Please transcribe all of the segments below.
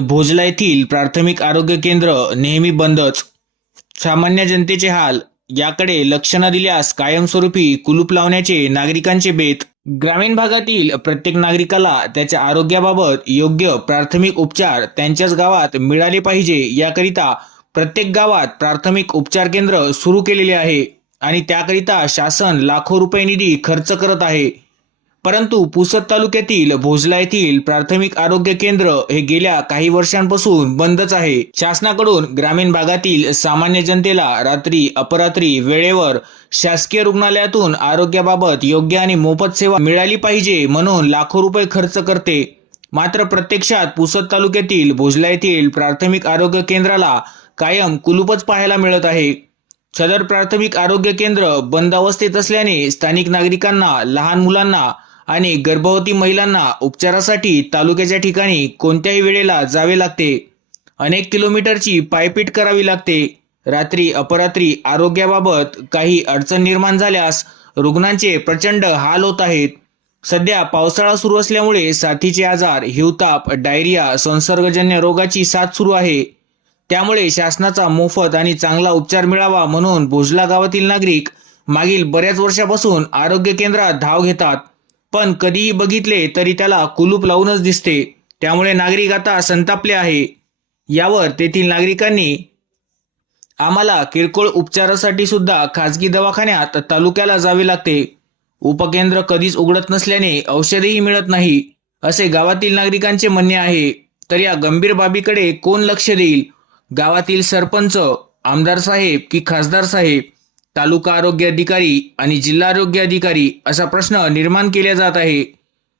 भोजला येथील प्राथमिक आरोग्य केंद्र नेहमी बंदच. सामान्य जनतेचे हाल. याकडे लक्ष न दिल्यास कायमस्वरूपी कुलूप लावण्याचे नागरिकांचे बेत. ग्रामीण भागातील प्रत्येक नागरिकाला त्याच्या आरोग्याबाबत योग्य प्राथमिक उपचार त्यांच्याच गावात मिळाले पाहिजे, याकरिता प्रत्येक गावात प्राथमिक उपचार केंद्र सुरू केलेले आहे आणि त्याकरिता शासन लाखो रुपये निधी खर्च करत आहे. परंतु पुसद तालुक्यातील भोजला येथील प्राथमिक आरोग्य केंद्र हे गेल्या काही वर्षांपासून बंदच आहे. शासनाकडून ग्रामीण भागातील सामान्य जनतेला रात्री अपरात्री वेळेवर शासकीय रुग्णालयातून आरोग्याबाबत योग्य आणि मोफत सेवा मिळाली पाहिजे म्हणून लाखो रुपये खर्च करते. मात्र प्रत्यक्षात पुसद तालुक्यातील भोजला येथील प्राथमिक आरोग्य केंद्राला कायम कुलूपच पाहायला मिळत आहे. सदर प्राथमिक आरोग्य केंद्र बंद अवस्थेत असल्याने स्थानिक नागरिकांना, लहान मुलांना आणि गर्भवती महिलांना उपचारासाठी तालुक्याच्या ठिकाणी कोणत्याही वेळेला जावे लागते. अनेक किलोमीटरची पायपीट करावी लागते. रात्री अपरात्री आरोग्याबाबत काही अडचण निर्माण झाल्यास रुग्णांचे प्रचंड हाल होत आहेत. सध्या पावसाळा सुरू असल्यामुळे साथीचे आजार, हिवताप, डायरिया, संसर्गजन्य रोगाची साथ सुरू आहे. त्यामुळे शासनाचा मोफत आणि चांगला उपचार मिळावा म्हणून भोजला गावातील नागरिक मागील बऱ्याच वर्षापासून आरोग्य केंद्रात धाव घेतात, पण कधीही बघितले तरी त्याला कुलूप लावूनच दिसते. त्यामुळे नागरिक आता संतापले आहे. यावर तेथील नागरिकांनी आम्हाला किरकोळ उपचारासाठी सुद्धा खासगी दवाखान्यात तालुक्याला जावे लागते. उपकेंद्र कधीच उघडत नसल्याने औषधेही मिळत नाही, असे गावातील नागरिकांचे म्हणणे आहे. तर या गंभीर बाबीकडे कोण लक्ष देईल? गावातील सरपंच, आमदार साहेब की खासदार साहेब, तालुका आरोग्य अधिकारी आणि जिल्हा आरोग्य अधिकारी असा प्रश्न निर्माण केला जात आहे.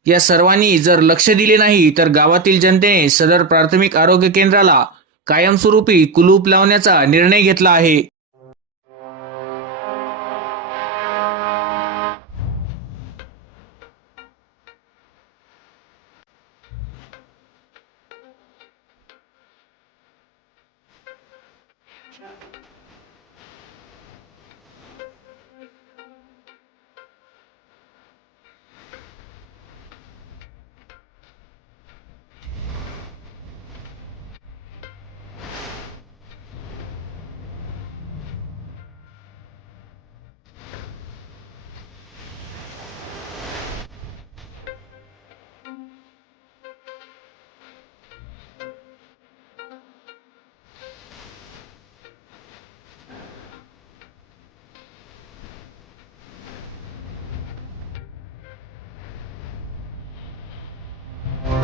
या सर्वांनी जर लक्ष दिले नाही तर गावातील जनतेने सदर प्राथमिक आरोग्य केंद्राला कायमस्वरूपी कुलूप लावण्याचा निर्णय घेतला आहे.